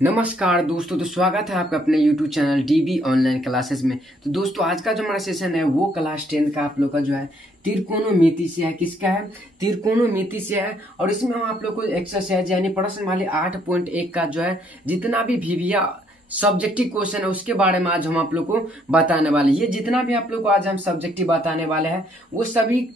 नमस्कार दोस्तों, तो स्वागत है आपका अपने YouTube channel dB online classes में। तो दोस्तों आज का जो हमारा सेशन है वो क्लास 10 का आप लोग का जो है त्रिकोणमिति से है। किसका है? त्रिकोणमिति से है। और इसमें हम आप लोग को एक्सरसाइज यानी प्रश्न वाले 8.1 का जो है जितना भी VBA सब्जेक्टिव क्वेश्चन है उसके बारे में आज हम आप लोग को बताने वाले। ये जितना भी आप लोग को आज हम सब्जेक्टिव बताने वाले हैं वो सभी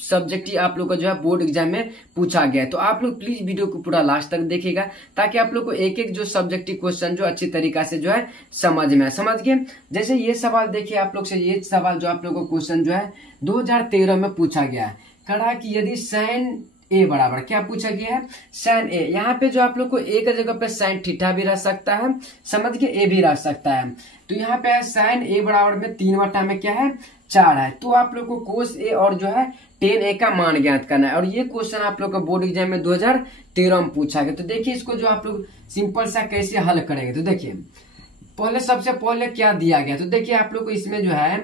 सब्जेक्टिव आप लोग का जो है बोर्ड एग्जाम में पूछा गया है। तो आप लोग प्लीज वीडियो को पूरा लास्ट तक देखिएगा ताकि आप लोग को एक एक जो सब्जेक्टिव क्वेश्चन जो अच्छी तरीका से जो है समझ में आए। समझ गए? जैसे ये सवाल देखिए आप लोग से, ये सवाल जो आप लोग को क्वेश्चन जो है 2013 में पूछा गया है। कहा कि यदि साइन ए बराबर क्या पूछा गया है? साइन ए। यहाँ पे जो आप लोग को एक जगह पे साइन थीटा भी रह सकता है, समझ के ए भी रह सकता है। तो यहाँ पे साइन ए बराबर में 3 में क्या है? 4 है। तो आप लोग को कोस ए और जो है टेन ए का मान ज्ञात करना है। और ये क्वेश्चन आप लोग का बोर्ड एग्जाम में 2013 में पूछा गया। तो देखिए इसको जो आप लोग सिंपल सा कैसे हल करेंगे। तो देखिए पहले सबसे पहले क्या दिया गया, तो देखिए आप लोग को इसमें जो है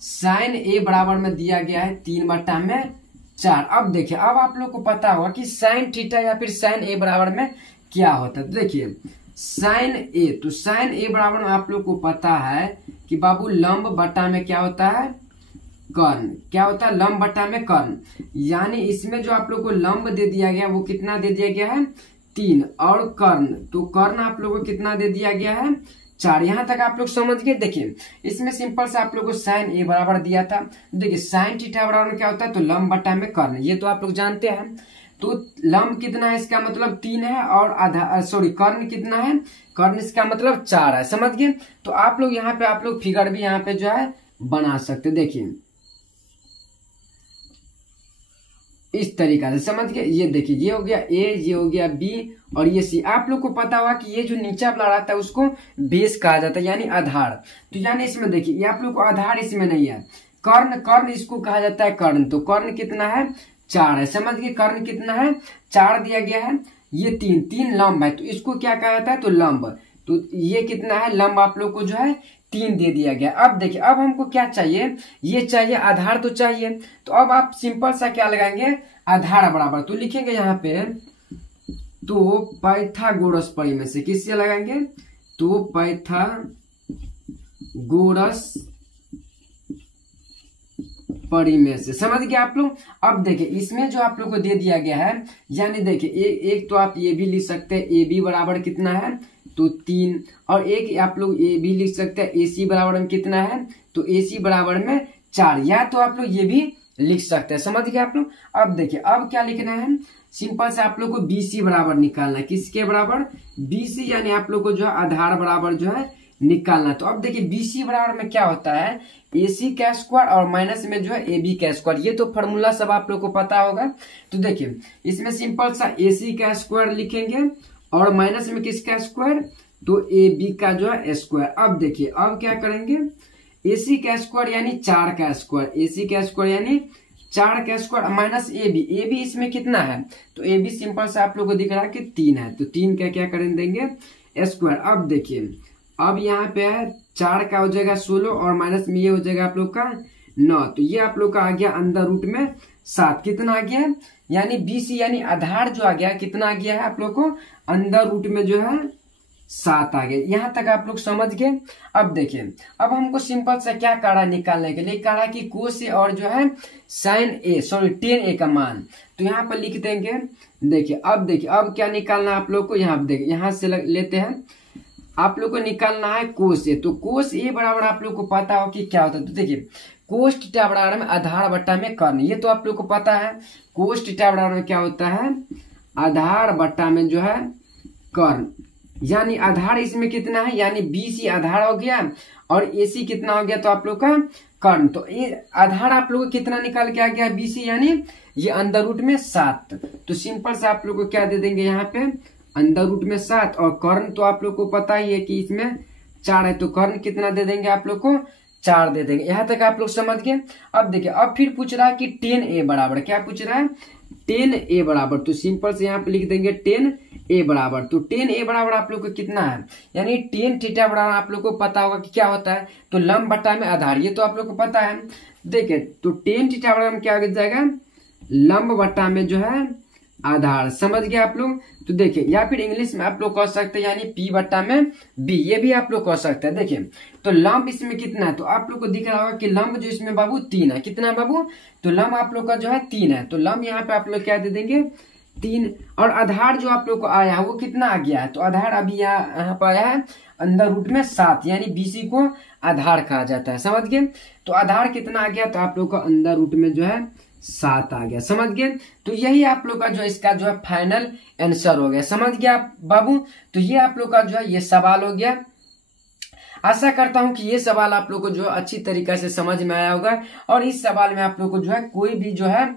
साइन ए बराबर में दिया गया है 3/4। अब देखिए अब आप लोग को पता होगा कि साइन थीटा या फिर साइन ए बराबर में क्या होता है। तो देखिए साइन ए, तो साइन ए बराबर में आप लोग को पता है कि बाबू लंब बटा में क्या होता है? कर्ण। क्या होता है? लंब बटा में कर्ण। यानी इसमें जो आप लोग को लंब दे दिया गया वो कितना दे दिया गया है? 3। और कर्ण, तो कर्ण आप लोग को कितना दे दिया गया है? 4। यहां तक आप लोग समझ गए। देखिए इसमें सिंपल से आप लोग को साइन ए बराबर दिया था। देखिए साइन थीटा बराबर में क्या होता है? तो लंब बटा में कर्ण, ये तो आप लोग जानते हैं। तो लंब कितना है? इसका मतलब 3 है। और आधा कर्ण कितना है? कर्ण इसका मतलब 4 है। समझ गए? तो आप लोग यहाँ पे आप लोग फिगर भी यहाँ पे जो है बना सकते। देखिए इस तरीका से समझ गए। ये देखिए ये हो गया ए, ये हो गया बी और ये सी। आप लोग को पता हुआ कि ये जो नीचे वाला रहता है उसको बेस कहा जाता है यानी आधार। तो यानी इसमें देखिए ये आप लोग को आधार इसमें नहीं है। कर्ण इसको कहा जाता है कर्ण। तो कर्ण कितना है? 4 है। समझ गए? कर्ण कितना है? 4 दिया गया है। ये 3 लंब है तो इसको क्या कहा जाता है? तो लंब। तो ये कितना है? लंब आप लोग को जो है 3 दे दिया गया। अब देखिए अब हमको क्या चाहिए? ये चाहिए आधार तो चाहिए। तो अब आप सिंपल सा क्या लगाएंगे? आधार बराबर, तो लिखेंगे यहाँ पे तो पाइथागोरस परिमेय से। किससे लगाएंगे? तो पाइथागोरस परिमेय से। समझ गए आप लोग? अब देखिए इसमें जो आप लोग को दे दिया गया है यानी देखिए एक तो आप ये भी लिख सकते हैं ए बी बराबर कितना है? तो 3। और एक आप लोग ये भी लिख सकते हैं ए सी बराबर में कितना है? तो ए सी बराबर में 4। या तो आप लोग ये भी लिख सकते हैं। समझ गए आप लोग? अब देखिए अब क्या लिखना है? सिंपल से आप लोग को बी सी बराबर निकालना है। किसके बराबर? बी सी, यानी आप लोग को जो है आधार बराबर जो है निकालना। तो अब देखिए बी सी बराबर में क्या होता है? ए सी का स्क्वायर और माइनस में जो है ए बी का स्क्वायर। ये तो फॉर्मूला सब आप लोग को पता होगा। तो देखिए इसमें सिंपल सा ए सी का स्क्वायर लिखेंगे और माइनस में किसका स्क्वायर? तो ए बी का जो है स्क्वायर। अब देखिए अब क्या करेंगे? ए सी का स्क्वायर यानी 4 का स्क्वायर, ए सी का स्क्वायर यानी 4 का स्क्वायर माइनस ए बी इसमें कितना है? तो ए बी सिंपल से आप लोग को दिख रहा है कि 3 है। तो 3 का क्या करें देंगे? स्क्वायर। अब देखिए अब यहाँ पे है 4 का हो जाएगा 16 और माइनस में ये हो जाएगा आप लोग का 9। तो ये आप लोग का आ गया अंदर रूट में 7। कितना आ गया? यानी बी सी यानी आधार जो आ गया कितना आ गया है आप लोग को? अंदर रूट में जो है 7 आ गया। यहां तक आप लोग समझ गए। अब देखिए अब हमको सिंपल से क्या काढ़ा निकालने के लिए कहा कि कोस ए और जो है साइन ए टेन ए का मान। तो यहाँ पर लिख देंगे। देखिए अब क्या निकालना आप लोग को? यहाँ देखिए यहाँ से लेते हैं। आप लोग को निकालना है कोस ए। तो कोस ए बराबर आप लोग को पता हो कि क्या होता है? तो देखिए कोस थीटा बराबर में आधार बट्टा में कर्ण, ये तो आप लोग को पता है। कोस थीटा बराबर में क्या होता है? आधार बट्टा में जो है कर्ण। यानी आधार इसमें कितना है? यानी बी सी आधार हो गया और ए सी कितना हो गया? तो आप लोग का कर्ण। तो ये आधार आप लोग को कितना निकाल के आ गया? बी सी यानी ये अंदर रूट में 7। तो सिंपल से आप लोग को क्या दे देंगे यहाँ पे? अंदर रूट में 7। और कर्ण तो आप लोग को पता ही है कि इसमें 4 है। तो कर्ण कितना दे देंगे आप लोग को? 4 दे देंगे। यहाँ तक आप लोग समझ गए। अब देखिए अब फिर पूछ रहा है कि 10 ए बराबर, क्या पूछ रहा है? 10 ए बराबर। तो सिंपल से यहाँ पे लिख देंगे 10 ए बराबर। तो 10 ए बराबर आप लोग को कितना है? यानी 10 थीटा बराबर आप लोग को पता होगा कि क्या होता है? तो लंब बटा में आधार, ये तो आप लोग को पता है। देखिए तो 10 थीटा बराबर में क्या हो जाएगा? लंब बटा में जो है आधार। समझ गए आप लोग। तो देखिए, या फिर इंग्लिश में आप लोग कह सकते हैं यानी P बट्टा में B, ये भी आप लोग कह सकते हैं। देखिए तो लंब इसमें कितना है, तो आप लोग को दिख रहा होगा कि लंब जो इसमें बाबू 3 है। कितना है बाबू, तो लंब आप लोग का जो है 3 है। तो लंब यहाँ पे आप लोग क्या दे देंगे 3। और आधार जो आप लोग को आया है वो कितना आ गया है, तो आधार अभी यहाँ पर आया है अंदर रूट में 7, यानी BC को आधार कहा जाता है। समझ गए। तो आधार कितना आ गया, तो आप लोग का अंदर रूट में जो है 7 आ गया। समझ गए। तो यही आप लोग का जो इसका जो है फाइनल आंसर हो गया। समझ गया आप बाबू। तो ये आप लोग का जो है ये सवाल हो गया। आशा करता हूं कि ये सवाल आप लोग को जो है अच्छी तरीके से समझ में आया होगा, और इस सवाल में आप लोग को जो है कोई भी जो है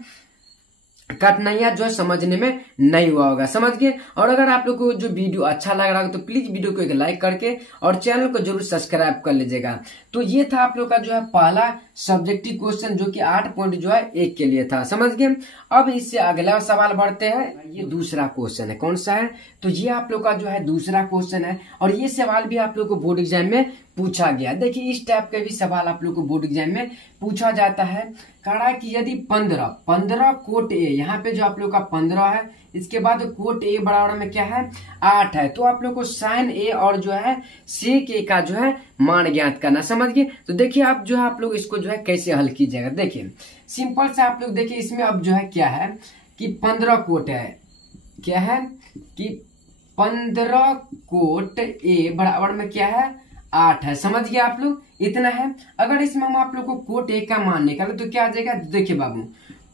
कठिनाइयां जो है समझने में नहीं हुआ होगा। समझ गए। और अगर आप लोग को जो वीडियो अच्छा लग रहा हो तो प्लीज वीडियो को एक लाइक करके और चैनल को जरूर सब्सक्राइब कर लीजिएगा। तो ये था आप लोग का जो है पहला सब्जेक्टिव क्वेश्चन, जो कि 8 पॉइंट जो है 1 के लिए था। समझ गए। अब इससे अगला सवाल बढ़ते हैं। ये दूसरा क्वेश्चन है। कौन सा है, तो ये आप लोग का जो है दूसरा क्वेश्चन है, और ये सवाल भी आप लोग को बोर्ड एग्जाम में पूछा गया। देखिए इस टाइप के भी सवाल आप लोग को बोर्ड एग्जाम में पूछा जाता है। कह रहा है कि यदि 15 कोट ए, यहाँ पे जो आप लोग का 15 है, इसके बाद कोट ए बराबर में क्या है 8 है, तो आप लोग को साइन ए और जो है सेक ए का जो है मान ज्ञात करना। समझ गए। तो देखिए आप जो है आप लोग इसको जो है कैसे हल कीजिएगा। देखिए सिंपल से आप लोग देखिए, इसमें अब जो है क्या है कि 15 कोट है, क्या है कि 15 कोट ए बराबर में क्या है 8 है। समझ गए आप लोग, इतना है। अगर इसमें हम आप लोग को कोट ए का मान निकाले तो क्या आ जाएगा, देखिए बाबू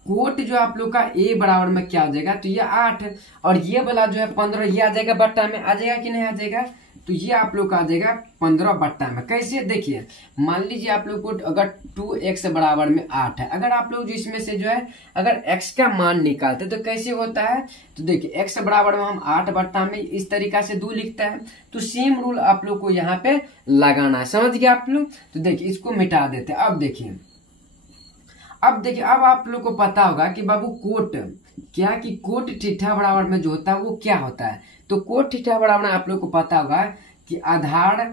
कोट जो आप लोग का ए बराबर में क्या आ जाएगा, तो ये 8 और ये वाला जो है 15 ये आ जाएगा बट्टा में, आ जाएगा कि नहीं आ जाएगा, तो ये आप लोग का आ जाएगा 15 बट्टा में। कैसे, देखिए मान लीजिए आप लोग को अगर 2x बराबर में 8 है, अगर आप लोग इसमें से जो है अगर x का मान निकालते तो कैसे होता है, तो देखिए x बराबर में हम 8 बट्टा में इस तरीका से 2 लिखता है, तो सेम रूल आप लोग को यहाँ पे लगाना है। समझ गए आप लोग। तो देखिए इसको मिटा देते हैं। अब देखिए अब आप लोग को पता होगा कि बाबू कोट क्या, कि कोट थीटा बराबर में जो होता है वो क्या होता है, तो कोट थीटा बराबर में आप लोग को पता होगा कि आधार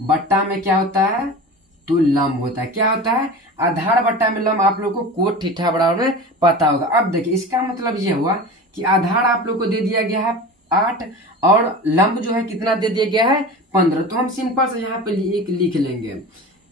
बट्टा में क्या होता है, तो लंब होता है। क्या होता है, आधार बट्टा में लंब। आप लोग को कोट थीटा बराबर में पता होगा। अब देखिए इसका मतलब ये हुआ कि आधार आप लोग को दे दिया गया है 8 और लंब जो है कितना दे दिया गया है 15। तो हम सिंपल से यहाँ पे एक लिख लेंगे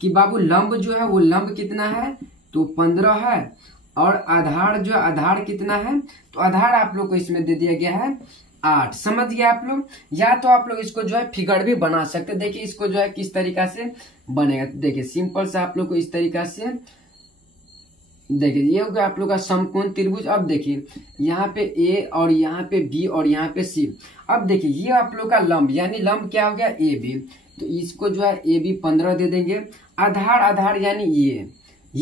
कि बाबू लंब जो है वो लंब कितना है, तो 15 है, और आधार जो आधार कितना है, तो आधार आप लोग को इसमें दे दिया गया है 8। समझ गए आप लोग। या तो आप लोग इसको जो है फिगर भी बना सकते। देखिए इसको जो है किस तरीका से बनेगा, देखिए सिंपल से आप लोग को इस तरीका से, देखिए ये हो गया आप लोग का समकोण त्रिभुज। अब देखिए यहाँ पे ए और यहाँ पे बी और यहाँ पे सी। अब देखिए ये आप लोग का लंब, यानी लंब क्या हो गया ए बी, तो इसको जो है ए बी 15 दे देंगे। आधार यानी ये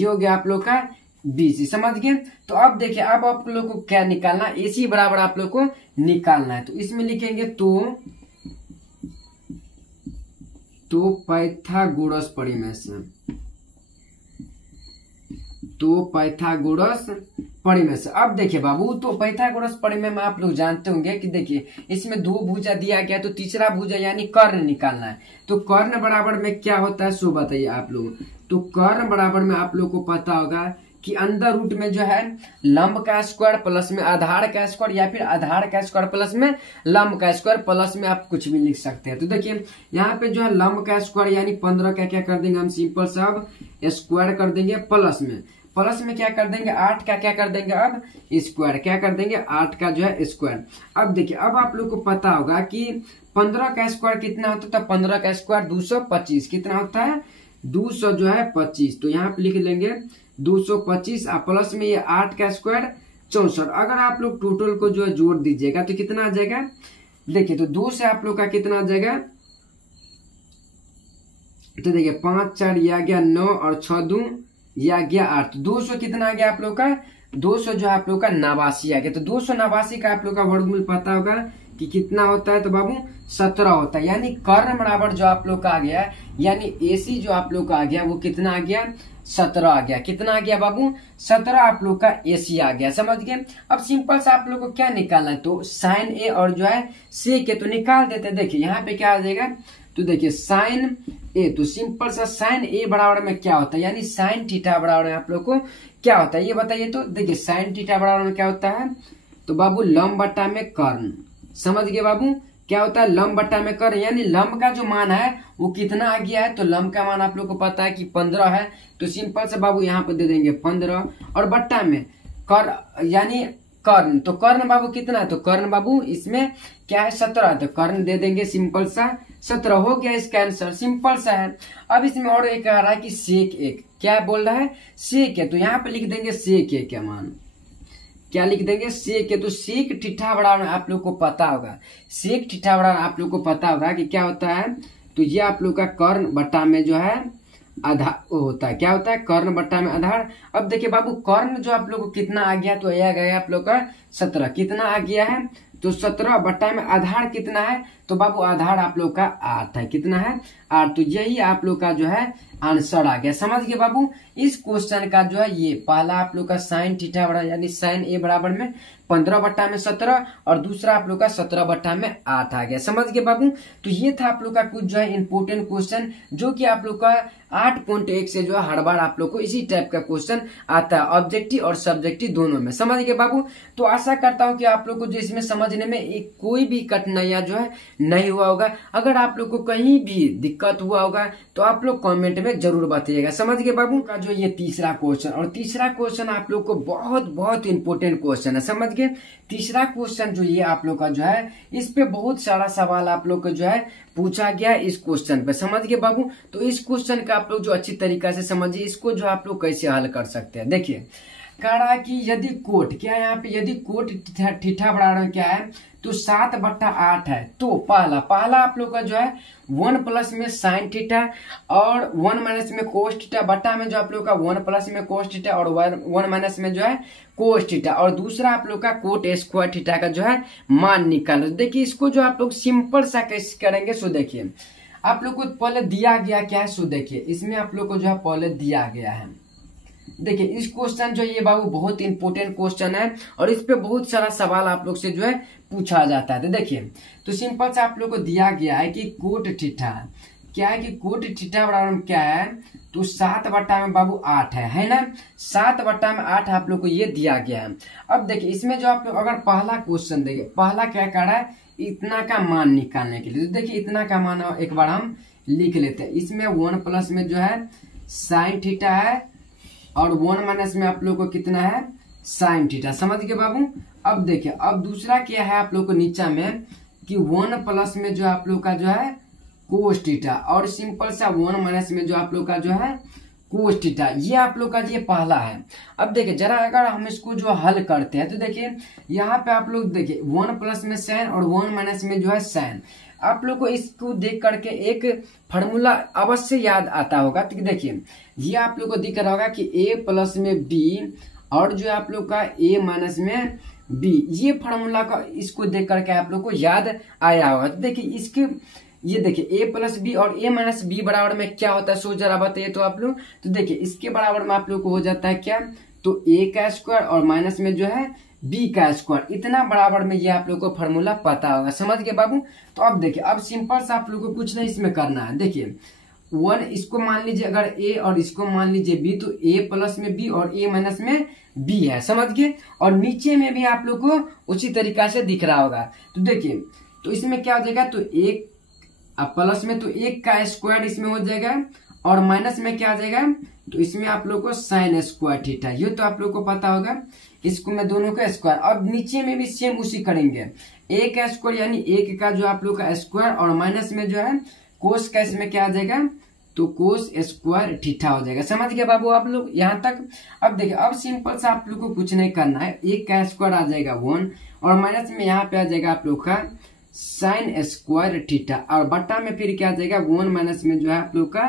हो गया आप लोग का BC। समझ गए। तो अब देखिए अब आप लोग को क्या निकालना, AC बराबर आप लोग को निकालना है। तो इसमें लिखेंगे तो पाइथागोरस परिमेय से, तो पाइथागोरस परिमेय से। अब देखिए बाबू तो पाइथागोरस परिमेय में आप लोग जानते होंगे कि देखिए इसमें 2 भुजा दिया गया, तो तीसरा भुजा यानी कर्ण निकालना है। तो कर्ण बराबर में क्या होता है सो बताइए आप लोग। तो कर्ण बराबर में आप लोग को पता होगा कि अंदर रूट में जो है लंब का स्क्वायर प्लस में आधार का स्क्वायर, या फिर आधार का स्क्वायर प्लस में लंब का स्क्वायर, प्लस में आप कुछ भी लिख सकते हैं। तो देखिए यहाँ पे जो है लंब का स्क्वायर यानी 15 का क्या कर देंगे हम सिंपल सा अब स्क्वायर कर देंगे, प्लस में क्या कर देंगे 8 का क्या कर देंगे अब स्क्वायर, क्या कर देंगे 8 का जो है स्क्वायर। अब देखिए अब आप लोग को पता होगा कि 15 का स्क्वायर कितना होता है, 15 का स्क्वायर 225 कितना होता है 200 जो है 25। तो यहाँ पे लिख लेंगे 225 प्लस में ये 8 का स्क्वायर 64। अगर आप लोग टोटल को जो है जोड़ दीजिएगा तो कितना आ जाएगा, देखिए तो 2 से आप लोग का कितना आ जाएगा, तो देखिए 5 4 ये आ गया 9 और 6 2 ये आ गया 8। 200 कितना आ गया आप लोग का, 200 जो है आप लोग का 89 आ गया। तो 289 का आप लोग का वर्गमूल पता होगा कि कितना होता है, तो बाबू 17 होता है। यानी कर्ण बराबर जो आप लोग का आ गया, यानी AC जो आप लोग का आ गया वो कितना आ गया 17 आ गया। कितना आ गया बाबू 17 आप लोग का AC आ गया। समझ गए। अब सिंपल से आप लोग को क्या निकालना है, तो साइन A और जो है सेक के तो निकाल देते। देखिए यहाँ पे क्या आ जाएगा, तो देखिए साइन A, तो सिंपल सा साइन A बराबर में क्या होता है, यानी साइन थीटा बराबर में आप लोग को क्या होता है ये बताइए। तो देखिए साइन थीटा बराबर में क्या होता है, तो बाबू लंब बट्टा में कर्ण, समझ गए बाबू क्या होता है लंब बट्टा में कर्ण, यानी लंब का जो मान है वो कितना आ गया है, तो लंब का मान आप लोग को पता है कि 15 है, तो सिंपल से बाबू यहाँ पे दे देंगे 15, और बट्टा में कर्ण यानी कर्ण, तो कर्ण बाबू कितना है, तो कर्ण बाबू इसमें क्या है 17, तो कर्ण दे देंगे सिंपल सा 17, हो गया इसका आंसर, सिंपल सा है। अब इसमें और एक आ रहा है कि सेक एक, क्या बोल रहा है सेक है, तो यहाँ पे लिख देंगे सेक एक का मान, क्या लिख देंगे सेक है, तो सेक ठिठा बराबर आप लोग को पता होगा, सेक ठिठा बराबर आप लोग को पता होगा कि क्या होता है, तो ये आप लोग का कर्ण बट्टा में जो है आधार होता है, क्या होता है कर्ण बट्टा में आधार। अब देखिए बाबू कर्ण जो आप लोग को कितना आ गया, तो यह गया आप लोग का 17, कितना आ गया है, तो 17 बट्टा में आधार कितना है, तो बाबू आधार आप लोग का 8 है, कितना है 8, तो यही आप लोग का जो है आंसर आ गया, समझ गए बाबू। इस क्वेश्चन का जो है ये पहला आप लोग का साइन थीटा बराबर यानी साइन ए बराबर में 15 बट्टा में 17, और दूसरा आप लोग का 17 बट्टा में 8 आ गया, समझ गए बाबू। तो ये था आप लोग का कुछ जो है इंपोर्टेंट क्वेश्चन, जो कि आप लोग का 8.1 से जो है हर बार आप लोग को इसी टाइप का क्वेश्चन आता है, ऑब्जेक्टिव और सब्जेक्टिव दोनों में, समझ गए बाबू। तो आशा करता हूँ कि आप लोग को जो इसमें समझने में एक कोई भी कठिनाइयां जो है नहीं हुआ होगा। अगर आप लोग को कहीं भी दिक्कत हुआ होगा तो आप लोग कमेंट में जरूर बताइएगा, समझ गए बाबू। का जो ये तीसरा क्वेश्चन, और तीसरा क्वेश्चन आप लोग को बहुत बहुत इंपोर्टेंट क्वेश्चन है, समझ गए। तीसरा क्वेश्चन जो ये आप लोग का जो है इस पे बहुत सारा सवाल आप लोग को जो है पूछा गया इस क्वेश्चन पे, समझ गए बाबू। तो इस क्वेश्चन का आप लोग जो अच्छी तरीका से समझिए, इसको जो आप लोग कैसे हल कर सकते हैं। देखिए कह रहा है कि यदि कोट क्या है यहाँ पे, यदि कोट ठीठा बराबर क्या है, तो 7/8 है, तो पहला आप लोग का जो है 1 प्लस में साइन थीटा और 1 माइनस में कोस थीटा, बट्टा में जो आप लोग का 1 प्लस में कोस थीटा और 1 माइनस में जो है कोस थीटा, और दूसरा आप लोग का कोट स्क्वायर थीटा का जो है मान निकालो। देखिए इसको जो आप लोग सिंपल सा कैसे करेंगे, सो देखिए आप लोग को पहले दिया गया क्या है, सो देखिए इसमें आप लोग को जो है पहले दिया गया है। देखिए इस क्वेश्चन जो ये बाबू बहुत इंपोर्टेंट क्वेश्चन है, और इस पे बहुत सारा सवाल आप लोग से जो है पूछा जाता है। तो देखिए तो सिंपल से आप लोग को दिया गया है कि कोट थीटा क्या है, कि कोट थीटा बराबर क्या है, तो 7 बट्टा में बाबू 8 है ना, 7 बट्टा में 8 आप लोग को ये दिया गया है। अब देखिए इसमें जो आप लोग अगर पहला क्वेश्चन देखिए, पहला क्या कर रहा है इतना का मान निकालने के लिए, तो देखिए इतना का मान एक बार हम लिख लेते हैं। इसमें 1 प्लस में जो है साइन थीटा है, और 1 माइनस में आप लोग को कितना है साइन थीटा, समझ गए बाबू। अब देखिए अब दूसरा क्या है आप लोग को नीचा में कि 1 प्लस में जो आप लोग का जो है कोस थीटा, और सिंपल सा 1 माइनस में जो आप लोग का जो है कोस थीटा, ये आप लोग का ये पहला है। अब देखिए जरा अगर हम इसको जो हल करते हैं, तो देखिए यहाँ पे आप लोग देखिए 1 प्लस में साइन और 1 माइनस में जो है साइन, आप लोग को इसको देख करके एक फॉर्मूला अवश्य याद आता होगा। तो देखिए ये आप लोग को दिख रहा होगा कि a प्लस में b और जो आप लोग का a माइनस में b, ये फॉर्मूला का इसको देख करके आप लोग को याद आया होगा। तो देखिए इसके ये देखिए a प्लस बी और a माइनस बी बराबर में क्या होता है, सो जरा बताइए तो आप लोग। तो देखिए इसके बराबर में आप लोग को हो जाता है क्या, तो a का स्क्वायर और माइनस में जो है b का स्क्वायर, इतना बराबर में ये आप लोग को फॉर्मूला पता होगा, समझ गए बाबू। तो अब देखिए अब सिंपल से आप लोग को कुछ नहीं इसमें करना है। देखिए 1 इसको मान लीजिए अगर a और इसको मान लीजिए b, तो a प्लस में b और a माइनस में b है, समझ गए। और नीचे में भी आप लोग को उसी तरीका से दिख रहा होगा। तो देखिए तो इसमें क्या हो जाएगा, तो 1 प्लस में तो 1 का स्क्वायर इसमें हो जाएगा, और माइनस में क्या आ जाएगा, तो इसमें आप लोग को साइन स्क्वायर थीटा, ये तो आप लोग को पता होगा। इसको मैं दोनों का स्क्वायर, अब नीचे में भी सेम उसी करेंगे, 1 का स्क्वायर यानी 1 का जो आप लोग का स्क्वायर, और माइनस में जो है कोस का, इसमें क्या आ जाएगा, तो कोस स्क्वायर थीटा हो जाएगा, समझ गए बाबू आप लोग यहाँ तक। अब देखिए अब सिंपल से आप लोग को कुछ नहीं करना है, 1 का स्क्वायर आ जाएगा 1, और माइनस में यहाँ पे आ जाएगा आप लोग का साइन स्क्वायर थीटा, और बट्टा में फिर क्या आ जाएगा 1 माइनस में जो है आप लोग का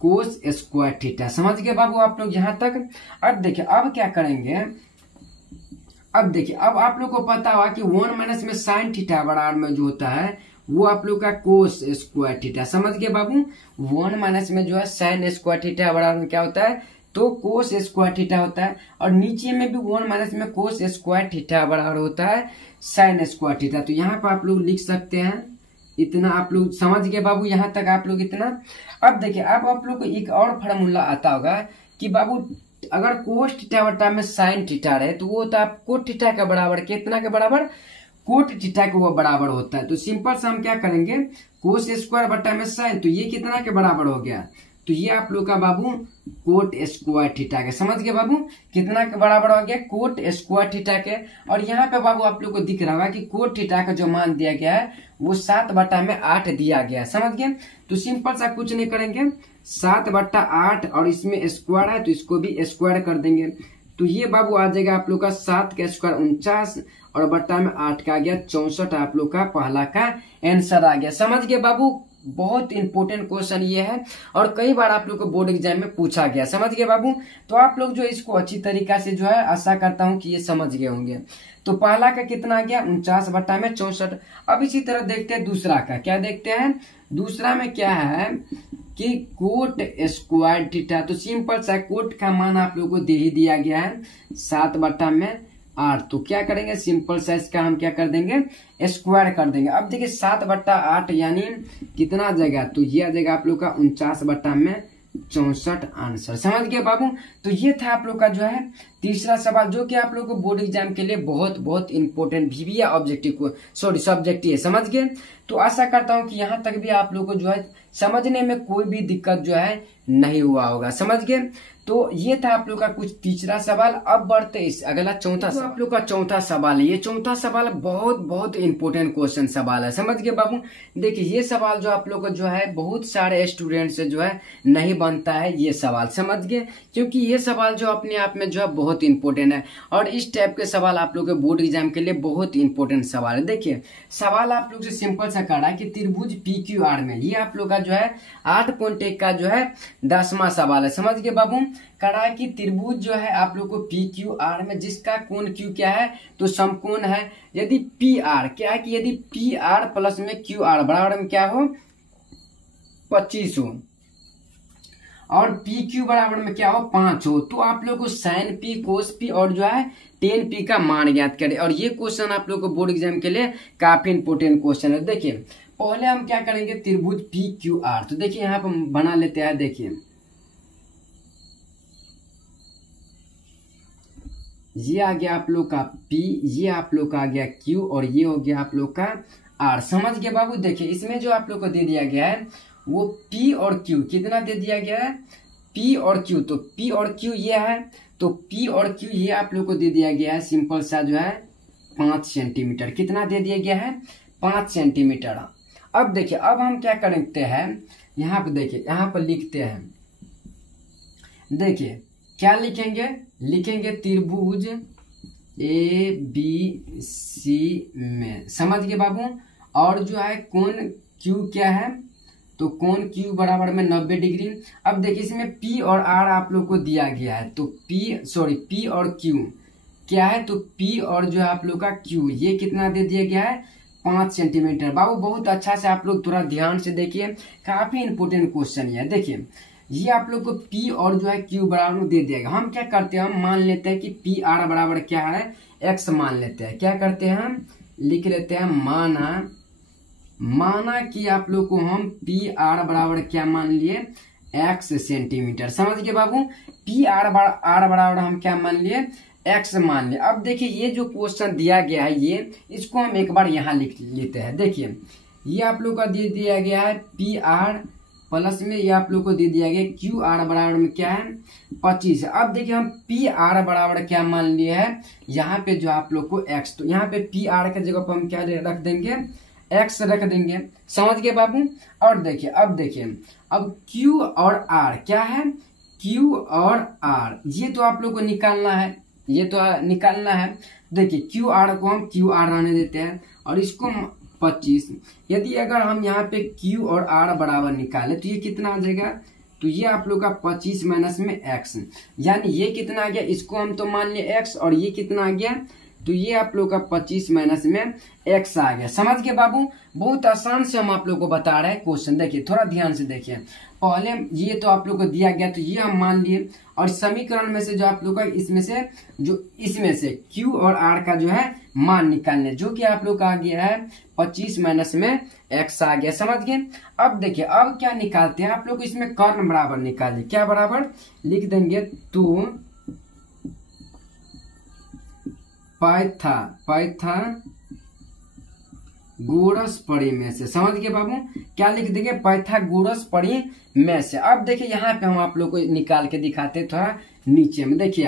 कोस स्क्वायर थीटा, समझ गए बाबू आप लोग यहाँ तक। अब देखिए अब क्या करेंगे, अब देखिए अब आप लोग को पता हुआ कि 1 माइनस में साइन थीटा बराबर में जो होता है वो आप लोग का कोस स्क्वायर थीटा, समझ गए बाबू। 1 माइनस में जो है साइन स्क्वायर थीटा बराबर में क्या होता है, तो कोस स्क्वायर थीटा होता है, और नीचे में भी 1 माइनस में कोस स्क्वायर थीटा बराबर होता है साइन स्क्वायर थीटा। तो यहाँ पर आप लोग लिख सकते हैं इतना, आप लोग समझ गए बाबू यहाँ तक आप लोग इतना। अब देखिए अब आप लोग को एक और फॉर्मूला आता होगा कि बाबू अगर कोस थीटा बटा में साइन थीटा रहे तो वो होता है कोट थीटा के बराबर, कितना के बराबर, कोट थीटा के वो बराबर होता है। तो सिंपल से हम क्या करेंगे, कोस स्क्वायर बटा में साइन, तो ये कितना के बराबर हो गया, तो ये आप लोग का बाबू कोट स्क्वायर थीटा के, समझ गए बाबू, कितना के बराबर हो गया, कोट स्क्वायर थीटा के। और यहाँ पे बाबू आप लोग को दिख रहा होगा कि कोट थीटा का जो मान दिया गया है वो 7/8 दिया गया है, समझ गए। तो सिंपल सा कुछ नहीं करेंगे, 7/8 और इसमें स्क्वायर है तो इसको भी स्क्वायर कर देंगे। तो ये बाबू आ जाएगा आप लोग का 7 का स्क्वायर 49 और बट्टा में 8 का आ गया 64, आप लोग का पहला का आंसर आ गया, समझ गए बाबू। बहुत इंपॉर्टेंट क्वेश्चन ये है और कई बार आप लोग को बोर्ड एग्जाम में पूछा गया, समझ गए बाबू। तो आप लोग जो इसको अच्छी तरीका से जो है आशा करता हूं कि ये समझ गए होंगे। तो पहला का कितना आ गया 49/64। अब इसी तरह देखते हैं दूसरा का, क्या देखते हैं, दूसरा में क्या है कि कोट स्क्वायर थीटा। तो सिंपल सा कोट का मान आप लोग को दे ही दिया गया है 7/8, तो क्या करेंगे सिंपल सा इसका हम क्या कर देंगे, स्क्वायर कर देंगे। अब देखिए 7/8 यानी कितना आ जाएगा, तो ये आ जाएगा आप लोग का 49/64 आंसर, समझ गए बाबू। तो ये था आप लोग का जो है तीसरा सवाल, जो कि आप लोग को बोर्ड एग्जाम के लिए बहुत बहुत इंपॉर्टेंट भी है, ऑब्जेक्टिव को सब्जेक्टिव है, समझ गए। तो आशा करता हूं कि यहाँ तक भी आप लोग को जो है समझने में कोई भी दिक्कत जो है नहीं हुआ होगा, समझ गए। तो ये था आप लोग का कुछ तीसरा सवाल। अब बढ़ते इस अगला चौथा सवाल, आप लोग का चौथा सवाल है। ये चौथा सवाल बहुत बहुत इंपॉर्टेंट क्वेश्चन सवाल है, समझ गए बाबू। देखिए ये सवाल जो आप लोग को जो है बहुत सारे स्टूडेंट से जो है नहीं बनता है ये सवाल, समझ गए, क्योंकि ये सवाल जो अपने आप में जो है बहुत इंपॉर्टेंट है और इस टाइप के सवाल आप लोग के बोर्ड एग्जाम के लिए बहुत इंपॉर्टेंट सवाल है। देखिए सवाल आप लोग से सिंपल सा कर रहा है कि त्रिभुज PQR में, ये आप लोग का जो है 8.1 का जो है 10वां सवाल है, समझ गए बाबू। करा कि त्रिभुज जो है आप लोग को PQR में जिसका कोण Q क्या है, तो समकोण है। यदि PR क्या है कि यदि PR प्लस में QR बराबर में क्या हो 25 हो और PQ बराबर में क्या हो 5 हो, तो आप लोग को sin P cos P और जो है tan P का मान ज्ञात करें। और ये क्वेश्चन आप लोग को बोर्ड एग्जाम के लिए काफी इंपोर्टेंट क्वेश्चन है। देखिए पहले हम क्या करेंगे, त्रिभुज PQR, तो देखिए यहाँ पर बना लेते हैं। देखिए ये आ गया आप लोग का P, ये आप लोग का आ गया Q और ये हो गया आप लोग का R, समझ गए बाबू। देखिए इसमें जो आप लोग को दे दिया गया है वो P और Q कितना दे दिया गया है, P और Q, तो P और Q ये है, तो P और Q ये आप लोग को दे दिया गया है सिंपल सा जो है 5 सेंटीमीटर, कितना दे दिया गया है 5 सेंटीमीटर। अब देखिए अब हम क्या करते हैं, यहाँ पे देखिए यहाँ पर लिखते हैं, देखिए क्या लिखेंगे, लिखेंगे त्रिभुज ABC में, समझ गए बाबू। और जो है कोण Q क्या है, तो कोण Q बराबर में 90 डिग्री। अब देखिए इसमें P और R आप लोग को दिया गया है, तो P और Q क्या है, तो P और जो है आप लोग का Q ये कितना दे दिया गया है 5 सेंटीमीटर। बाबू बहुत अच्छा से आप लोग थोड़ा ध्यान से देखिए, काफी इंपोर्टेंट क्वेश्चन है। देखिए ये आप लोग को P और जो है Q बराबर में दे दिएगा। हम क्या करते हैं, हम मान लेते हैं कि PR बराबर क्या है X मान लेते हैं। क्या करते हैं हम लिख लेते हैं माना कि आप लोग को हम PR बराबर क्या मान लिए X सेंटीमीटर, समझ गए बाबू। PR बराबर हम क्या मान लिए X मान लिए। अब देखिए ये जो क्वेश्चन दिया गया है ये इसको हम एक बार यहाँ लिख लेते हैं। देखिए ये आप लोग का दे दिया गया है PR प्लस में ये आप लोग को दे दिया गया QR बराबर में क्या है 25। अब देखिए हम PR बराबर क्या मान लिए है यहाँ पे जो आप लोग को X, तो यहाँ पे PR के जगह पर हम क्या रख देंगे X रख देंगे, समझ गए बाबू। और देखिए अब Q और R क्या है, Q और R ये तो आप लोग को निकालना है, ये तो निकालना है। देखिए QR को हम QR आने देते हैं और इसको 25। यदि अगर हम यहाँ पे Q और R बराबर निकाले तो ये कितना आ जाएगा, तो ये आप लोग का 25 माइनस में X, यानी ये कितना आ गया, इसको हम तो मान लिया X और ये कितना आ गया, तो ये आप लोग का 25 माइनस में X आ गया, समझ गए बाबू। बहुत आसान से हम आप लोग को बता रहे हैं क्वेश्चन। देखिए थोड़ा ध्यान से देखिए, पहले ये तो आप लोग को दिया गया तो ये हम मान लिए और समीकरण में से जो आप लोग का इसमें से Q और R का जो है मान निकालने, जो कि आप लोग का आ गया है 25 माइनस में X आ गया, समझ गए। अब देखिए अब क्या निकालते हैं, आप लोग इसमें कर्ण बराबर निकालिए, क्या बराबर लिख देंगे, तो पाइथागोरस परिमेय से। समझ गए बाबू, क्या लिख देंगे, पाइथागोरस परिमेय से। अब देखिए यहाँ पे हम आप लोग को निकाल के दिखाते थोड़ा नीचे में। देखिए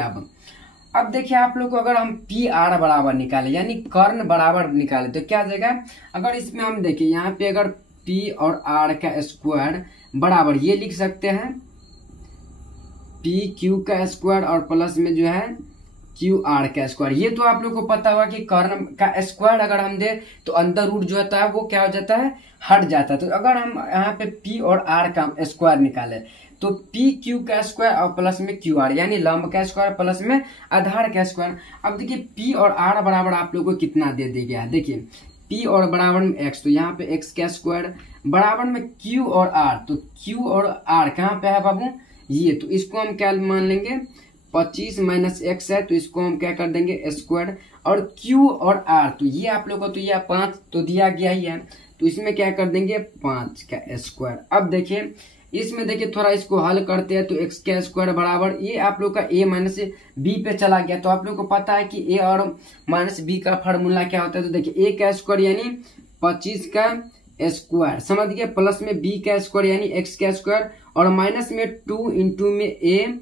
अब देखिए आप लोग को अगर हम पी आर बराबर निकाले यानी कर्ण बराबर निकाले तो क्या आ जाएगा। अगर इसमें हम देखिए यहाँ पे अगर पी और आर का स्क्वायर बराबर ये लिख सकते हैं पी क्यू का स्क्वायर और प्लस में जो है क्यू आर का स्क्वायर। ये तो आप लोग को पता होगा कि कर्ण का स्क्वायर अगर हम दे तो अंदर रूट जो होता है वो क्या हो जाता है, हट जाता है। तो अगर हम यहाँ पे पी और आर का स्क्वायर निकाले तो पी क्यू का स्क्वायर और प्लस में क्यू आर यानी लंब का स्क्वायर प्लस में आधार का स्क्वायर। अब देखिए पी और आर बराबर आप लोग को कितना दे दिया गया है। देखिए पी और बराबर में एक्स, तो यहाँ पे एक्स का स्क्वायर बराबर में क्यू और आर, तो क्यू और आर कहाँ पे है बाबू, ये। तो इसको हम क्या मान लेंगे, 25 माइनस एक्स है तो इसको हम क्या कर देंगे स्क्वायर। और क्यू और आर तो ये आप लोग को तो ये 5 तो दिया गया ही है तो इसमें क्या कर देंगे 5 का स्क्वायर। अब देखिए इसमें देखिए थोड़ा इसको हल करते हैं तो एक्स का स्क्वायर बराबर ये आप लोग का ए माइनस बी पे चला गया। तो आप लोग को पता है कि ए और माइनस बी का फॉर्मूला क्या होता है। तो देखिए ए का स्क्वायर यानी 25 का स्क्वायर, समझ गए, प्लस में बी का स्क्वायर यानी एक्स का स्क्वायर और माइनस में 2 इंटू में ए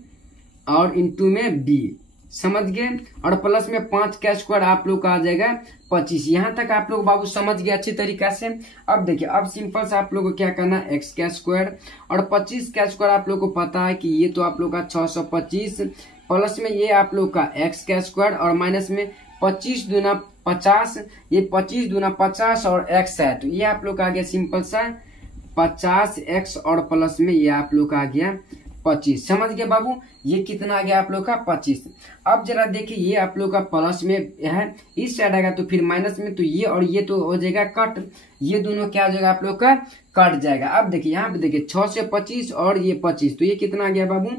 और इंटू में बी, समझ गए, और प्लस में 5 का स्क्वायर आप लोग का आ जाएगा 25। यहाँ तक आप लोग बाबू समझ गए अच्छी तरीका से। अब देखिए अब सिंपल से आप लोग को क्या करना है, एक्स का स्क्वायर और 25 का स्क्वायर आप लोग को पता है कि ये तो आप लोग का 625 प्लस में ये आप लोग का एक्स का स्क्वायर और माइनस में 25 दूना 50, ये 25 दूना 50 और एक्स है तो ये आप लोग का आ गया सिंपल सा 50 एक्स और प्लस में ये आप लोग का आ गया 25। समझ गए बाबू, ये कितना आ गया आप लोग का 25। अब जरा देखिए ये आप लोग का प्लस में है इस साइड आएगा तो फिर माइनस में, तो ये और ये तो हो जाएगा कट, ये दोनों क्या हो जाएगा आप लोग का कट जाएगा। अब देखिए यहाँ पे देखिए 6 से 25 और ये 25 तो ये कितना आ गया बाबू,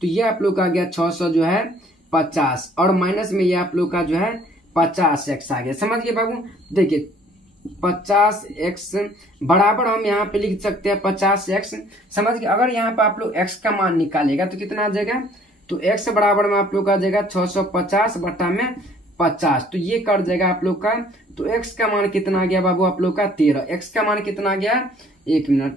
तो ये आप लोग का आ गया 600 जो है 50 और माइनस में ये आप लोग का जो है 50 एक्स आ गया। समझ गए बाबू, देखिए 50 एक्स बराबर हम यहाँ पे लिख सकते हैं 50 एक्स। समझ गए, अगर यहाँ पे आप लोग एक्स का मान निकालेगा तो कितना आ जाएगा, तो एक्स बराबर में आप लोग का आ जाएगा 650 बटा में 50, तो ये कट जाएगा आप लोग का। तो एक्स का मान कितना आ गया बाबू आप लोग का 13। एक्स का मान कितना आ गया, एक मिनट,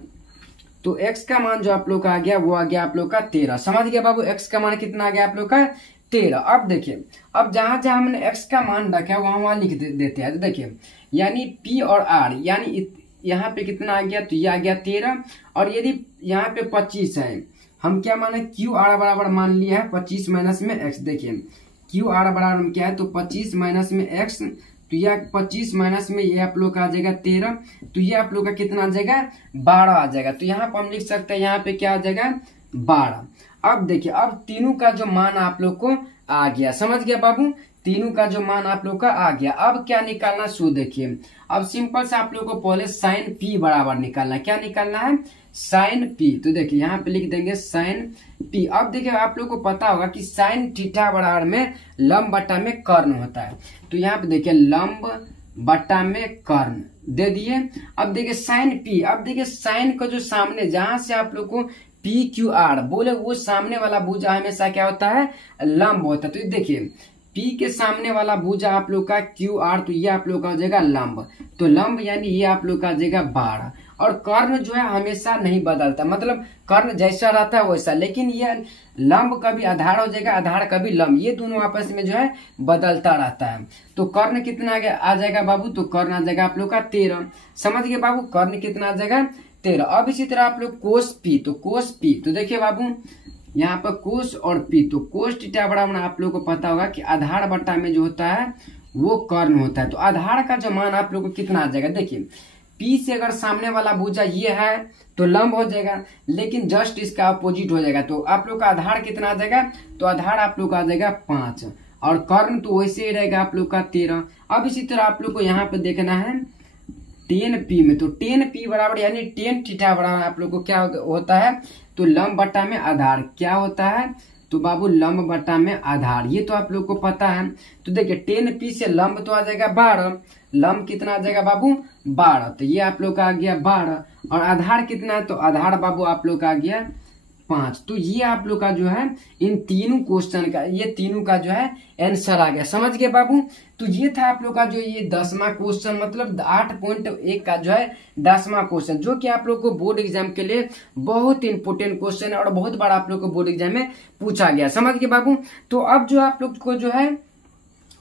तो एक्स का मान जो आप लोग का आ गया वो आ गया आप लोग का 13। समझ गया बाबू, एक्स का मान कितना आ गया आप लोग का 13। अब देखिए अब जहां जहां हमने एक्स का मान रखा है वहां लिख देते हैं। तो देखिए यानी पी और आर यानी यहाँ पे कितना आ गया, तो ये आ गया 13 और यदि यहाँ पे 25 है हम क्या माने क्यू आर बराबर मान लिया है 25 माइनस में एक्स। देखिए क्यू आर बराबर क्या है, तो 25 माइनस में एक्स, तो यह 25 माइनस में ये आप लोग का आ जाएगा 13, तो ये आप लोग का कितना आ जाएगा 12 आ जाएगा। तो यहाँ पर हम लिख सकते हैं यहाँ पे क्या आ जाएगा 12। अब देखिए अब तीनों का जो मान आप लोग को आ गया। समझ गया बाबू, तीनों का जो मान आप लोग का आ गया। अब क्या निकालना सो देखिए, अब सिंपल से आप लोग को पहले साइन पी बराबर निकालना है। क्या निकालना है, साइन पी। तो देखिए यहाँ पे लिख देंगे साइन पी। अब देखिए आप लोग को पता होगा कि साइन थीटा बराबर में लंब बटा में कर्ण होता है। तो यहाँ पे देखिए लंब बटा में कर्ण दे दिए। अब देखिए साइन पी, अब देखिए साइन का जो सामने जहां से आप लोग को पी क्यू आर बोले वो सामने वाला भुजा हमेशा क्या होता है, लंब होता है। तो देखिए पी के सामने वाला भुजा आप लोग का क्यू आर, तो ये आप लोग का हो जाएगा लंब, तो लंब यानी ये आप लोग का आ जाएगा 12। और कर्ण जो है हमेशा नहीं बदलता, मतलब कर्ण जैसा रहता है वैसा, लेकिन ये लंब कभी आधार हो जाएगा, आधार कभी लंब, ये दोनों आपस में जो है बदलता रहता है। तो कर्ण कितना आ जाएगा बाबू, तो कर्ण आ जाएगा आप लोग का 13। समझ गए बाबू, कर्ण कितना आ जाएगा 13। अब इसी तरह आप लोग कोस पी, तो कोस पी, तो देखिए बाबू यहाँ पर कोस और पी, तो कोस थीटा बराबर आप लोग को पता होगा कि आधार बटा में जो होता है वो कर्ण होता है। तो आधार का जो मान आप लोग को कितना आ जाएगा, देखिए पी से अगर सामने वाला भुजा ये है तो लंब हो जाएगा, लेकिन जस्ट इसका अपोजिट हो जाएगा। तो आप लोग का आधार कितना आ जाएगा, तो आधार आप लोग का आ जाएगा 5 और कर्ण तो वैसे ही रहेगा आप लोग का 13। अब इसी तरह आप लोग को यहाँ पे देखना है 10p में, तो 10p बराबर यानी 10 थीटा बराबर आप लोग को क्या होता है, तो लंब बटा में आधार क्या होता है, तो बाबू लंब बटा में आधार, ये तो आप लोग को पता है। तो देखिए 10p से लंब तो आ जाएगा 12, लंब कितना आ जाएगा बाबू 12, तो ये आप लोग का आ गया 12 और आधार कितना है, तो आधार बाबू आप लोग का आ गया 5। तो ये आप लोग का जो है इन तीनों क्वेश्चन का, ये तीनों का जो है आंसर आ गया। समझ गए बाबू। तो ये था आप लोग का जो ये 10वां क्वेश्चन, मतलब 8.1 का जो है 10वां क्वेश्चन, जो कि आप लोग को बोर्ड एग्जाम के लिए बहुत इंपोर्टेंट क्वेश्चन है और बहुत बार आप लोग को बोर्ड एग्जाम में पूछा गया। समझ गए बाबू। तो अब जो आप लोग को जो है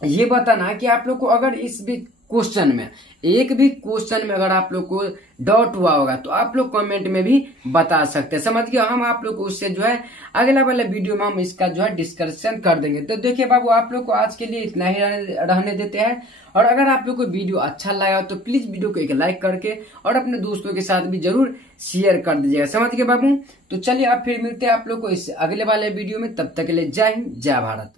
ये बताना कि आप लोग को अगर इस भी क्वेश्चन में, एक भी क्वेश्चन में अगर आप लोग को डाउट हुआ होगा तो आप लोग कमेंट में भी बता सकते हैं। समझ गए। हम आप लोग को उससे जो है अगला वाले वीडियो में हम इसका जो है डिस्कशन कर देंगे। तो देखिए बाबू, आप लोग को आज के लिए इतना ही रहने देते हैं। और अगर आप लोग को वीडियो अच्छा लगा तो प्लीज वीडियो को एक लाइक करके और अपने दोस्तों के साथ भी जरूर शेयर कर दीजिएगा। समझ गए बाबू। तो चलिए अब फिर मिलते हैं आप लोग को इस अगले वाले वीडियो में। तब तक के लिए जय हिंद, जय भारत।